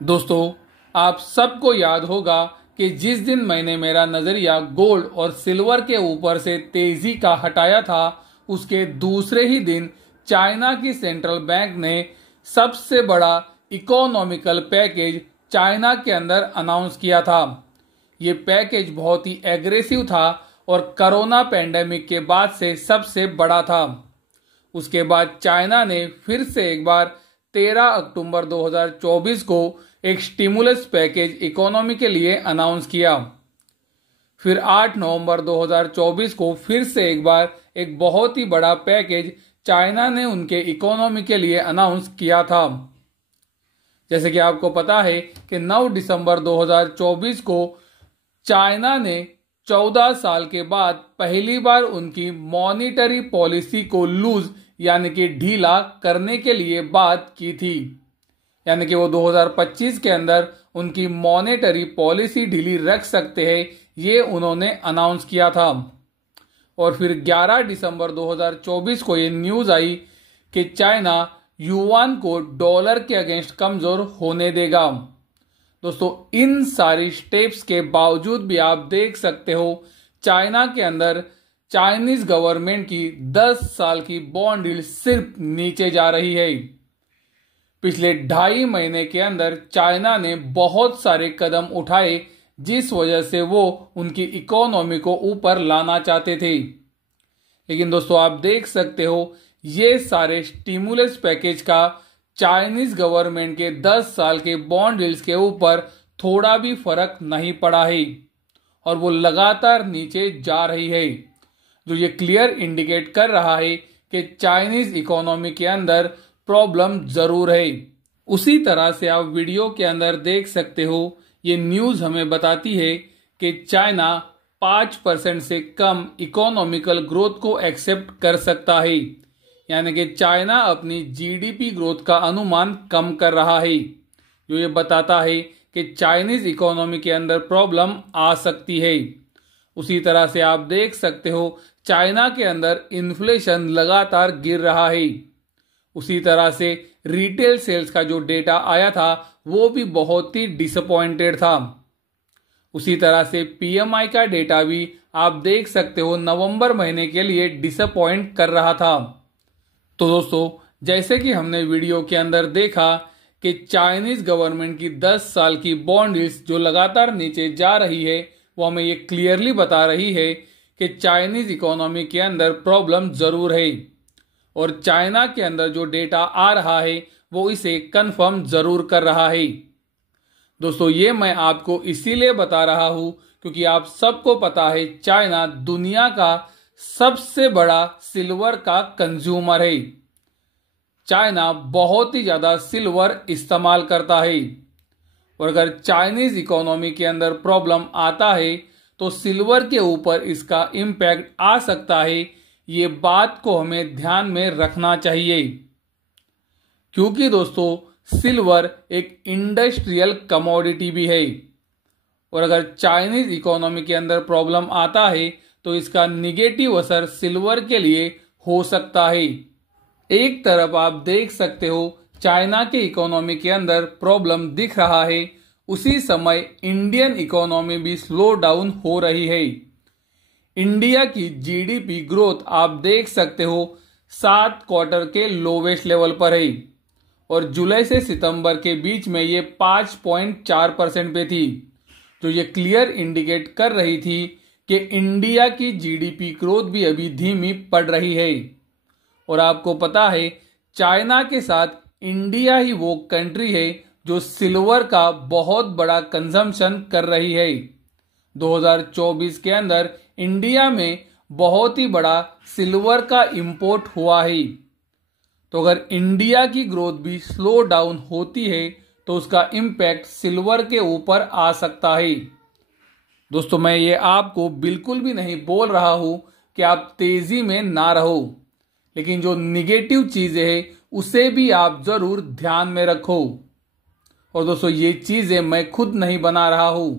दोस्तों, आप सबको याद होगा कि जिस दिन मैंने मेरा नजरिया गोल्ड और सिल्वर के ऊपर से तेजी का हटाया था, उसके दूसरे ही दिन चाइना की सेंट्रल बैंक ने सबसे बड़ा इकोनॉमिकल पैकेज चाइना के अंदर अनाउंस किया था। ये पैकेज बहुत ही एग्रेसिव था और कोरोना पैंडेमिक के बाद से सबसे बड़ा था। उसके बाद चाइना ने फिर से एक बार 13 अक्टूबर 2024 को एक स्टिमुलस पैकेज इकोनॉमी के लिए अनाउंस किया। फिर 8 नवंबर 2024 को फिर से एक बार एक बहुत ही बड़ा पैकेज चाइना ने उनके इकोनॉमी के लिए अनाउंस किया था। जैसे कि आपको पता है कि 9 दिसंबर 2024 को चाइना ने 14 साल के बाद पहली बार उनकी मॉनिटरी पॉलिसी को लूज यानी कि ढीला करने के लिए बात की थी। यानी कि वो 2025 के अंदर उनकी मॉनेटरी पॉलिसी ढीली रख सकते हैं, ये उन्होंने अनाउंस किया था। और फिर 11 दिसंबर 2024 को ये न्यूज आई कि चाइना युआन को डॉलर के अगेंस्ट कमजोर होने देगा। दोस्तों, इन सारी स्टेप्स के बावजूद भी आप देख सकते हो चाइना के अंदर चाइनीज गवर्नमेंट की 10 साल की बॉन्ड यील्ड सिर्फ नीचे जा रही है। पिछले 2.5 महीने के अंदर चाइना ने बहुत सारे कदम उठाए जिस वजह से वो उनकी इकोनॉमी को ऊपर लाना चाहते थे। लेकिन दोस्तों, आप देख सकते हो ये सारे स्टिमुलस पैकेज का चाइनीज गवर्नमेंट के 10 साल के बॉन्ड यील्ड्स के ऊपर थोड़ा भी फर्क नहीं पड़ा है और वो लगातार नीचे जा रही है, जो ये क्लियर इंडिकेट कर रहा है कि चाइनीज इकोनॉमी के अंदर प्रॉब्लम जरूर है। उसी तरह से आप वीडियो के अंदर देख सकते हो, ये न्यूज हमें बताती है कि चाइना 5% से कम इकोनॉमिकल ग्रोथ को एक्सेप्ट कर सकता है। यानी कि चाइना अपनी जीडीपी ग्रोथ का अनुमान कम कर रहा है, जो ये बताता है कि चाइनीज इकोनॉमी के अंदर प्रॉब्लम आ सकती है। उसी तरह से आप देख सकते हो चाइना के अंदर इन्फ्लेशन लगातार गिर रहा है। उसी तरह से रिटेल सेल्स का जो डेटा आया था वो भी बहुत ही डिसअपॉइंटेड था। उसी तरह से पीएमआई का डेटा भी आप देख सकते हो नवंबर महीने के लिए डिसअपॉइंट कर रहा था। तो दोस्तों, जैसे कि हमने वीडियो के अंदर देखा कि चाइनीज गवर्नमेंट की 10 साल की बॉन्ड यील्ड्स जो लगातार नीचे जा रही है, वो हमें ये क्लियरली बता रही है कि चाइनीज इकोनॉमी के अंदर प्रॉब्लम जरूर है और चाइना के अंदर जो डेटा आ रहा है वो इसे कंफर्म जरूर कर रहा है। दोस्तों, ये मैं आपको इसीलिए बता रहा हूं क्योंकि आप सबको पता है चाइना दुनिया का सबसे बड़ा सिल्वर का कंज्यूमर है। चाइना बहुत ही ज्यादा सिल्वर इस्तेमाल करता है और अगर चाइनीज इकोनॉमी के अंदर प्रॉब्लम आता है तो सिल्वर के ऊपर इसका इम्पैक्ट आ सकता है। ये बात को हमें ध्यान में रखना चाहिए क्योंकि दोस्तों, सिल्वर एक इंडस्ट्रियल कमोडिटी भी है और अगर चाइनीज इकोनॉमी के अंदर प्रॉब्लम आता है तो इसका निगेटिव असर सिल्वर के लिए हो सकता है। एक तरफ आप देख सकते हो चाइना के इकोनॉमी के अंदर प्रॉब्लम दिख रहा है, उसी समय इंडियन इकोनॉमी भी स्लो डाउन हो रही है। इंडिया की जीडीपी ग्रोथ आप देख सकते हो 7 क्वार्टर के लोवेस्ट लेवल पर है और जुलाई से सितंबर के बीच में ये 5.4% पे थी, जो ये क्लियर इंडिकेट कर रही थी कि इंडिया की जीडीपी ग्रोथ भी अभी धीमी पड़ रही है। और आपको पता है चाइना के साथ इंडिया ही वो कंट्री है जो सिल्वर का बहुत बड़ा कंजम्पशन कर रही है। 2024 के अंदर इंडिया में बहुत ही बड़ा सिल्वर का इंपोर्ट हुआ है। तो अगर इंडिया की ग्रोथ भी स्लो डाउन होती है तो उसका इम्पैक्ट सिल्वर के ऊपर आ सकता है। दोस्तों, मैं ये आपको बिल्कुल भी नहीं बोल रहा हूं कि आप तेजी में ना रहो, लेकिन जो निगेटिव चीजें हैं उसे भी आप जरूर ध्यान में रखो। और दोस्तों, ये चीजें मैं खुद नहीं बना रहा हूं,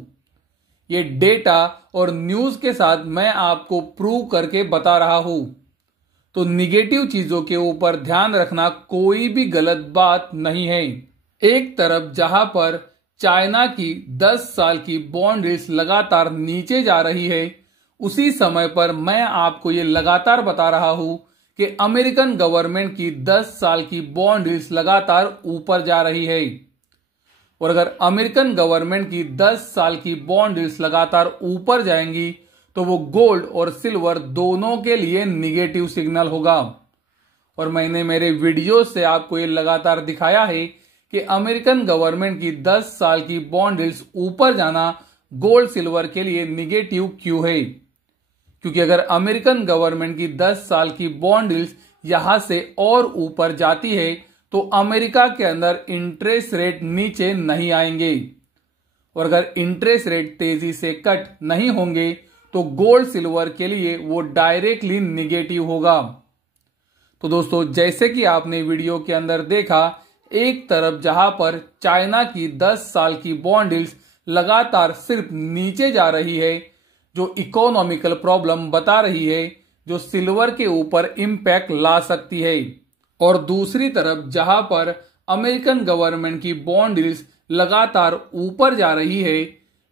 ये डेटा और न्यूज के साथ मैं आपको प्रूव करके बता रहा हूं। तो निगेटिव चीजों के ऊपर ध्यान रखना कोई भी गलत बात नहीं है। एक तरफ जहां पर चाइना की 10 साल की बॉन्ड यील्ड्स लगातार नीचे जा रही है, उसी समय पर मैं आपको ये लगातार बता रहा हूं कि अमेरिकन गवर्नमेंट की 10 साल की बॉन्ड यील्ड्स लगातार ऊपर जा रही है। और अगर अमेरिकन गवर्नमेंट की 10 साल की बॉन्ड यील्ड्स लगातार ऊपर जाएंगी तो वो गोल्ड और सिल्वर दोनों के लिए निगेटिव सिग्नल होगा। और मैंने मेरे वीडियो से आपको ये लगातार दिखाया है कि अमेरिकन गवर्नमेंट की 10 साल की बॉन्ड यील्ड्स ऊपर जाना गोल्ड सिल्वर के लिए निगेटिव क्यों है। क्योंकि अगर अमेरिकन गवर्नमेंट की 10 साल की बॉन्ड यील्ड्स यहां से और ऊपर जाती है तो अमेरिका के अंदर इंटरेस्ट रेट नीचे नहीं आएंगे। और अगर इंटरेस्ट रेट तेजी से कट नहीं होंगे तो गोल्ड सिल्वर के लिए वो डायरेक्टली निगेटिव होगा। तो दोस्तों, जैसे कि आपने वीडियो के अंदर देखा, एक तरफ जहां पर चाइना की 10 साल की बॉन्ड यील्ड्स लगातार सिर्फ नीचे जा रही है, जो इकोनॉमिकल प्रॉब्लम बता रही है, जो सिल्वर के ऊपर इंपैक्ट ला सकती है। और दूसरी तरफ जहां पर अमेरिकन गवर्नमेंट की बॉन्ड यील्ड्स लगातार ऊपर जा रही है,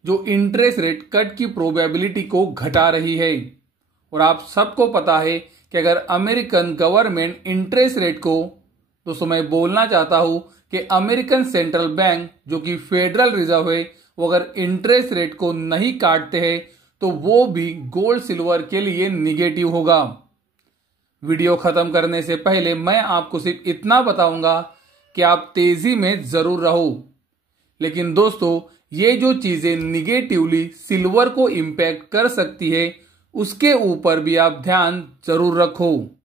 जो इंटरेस्ट रेट कट की प्रोबेबिलिटी को घटा रही है। और आप सबको पता है कि अगर अमेरिकन गवर्नमेंट इंटरेस्ट रेट को, दोस्तों मैं बोलना चाहता हूं कि अमेरिकन सेंट्रल बैंक जो कि फेडरल रिजर्व है, वो अगर इंटरेस्ट रेट को नहीं काटते हैं तो वो भी गोल्ड सिल्वर के लिए निगेटिव होगा। वीडियो खत्म करने से पहले मैं आपको सिर्फ इतना बताऊंगा कि आप तेजी में जरूर रहो, लेकिन दोस्तों ये जो चीजें निगेटिवली सिल्वर को इंपैक्ट कर सकती है उसके ऊपर भी आप ध्यान जरूर रखो।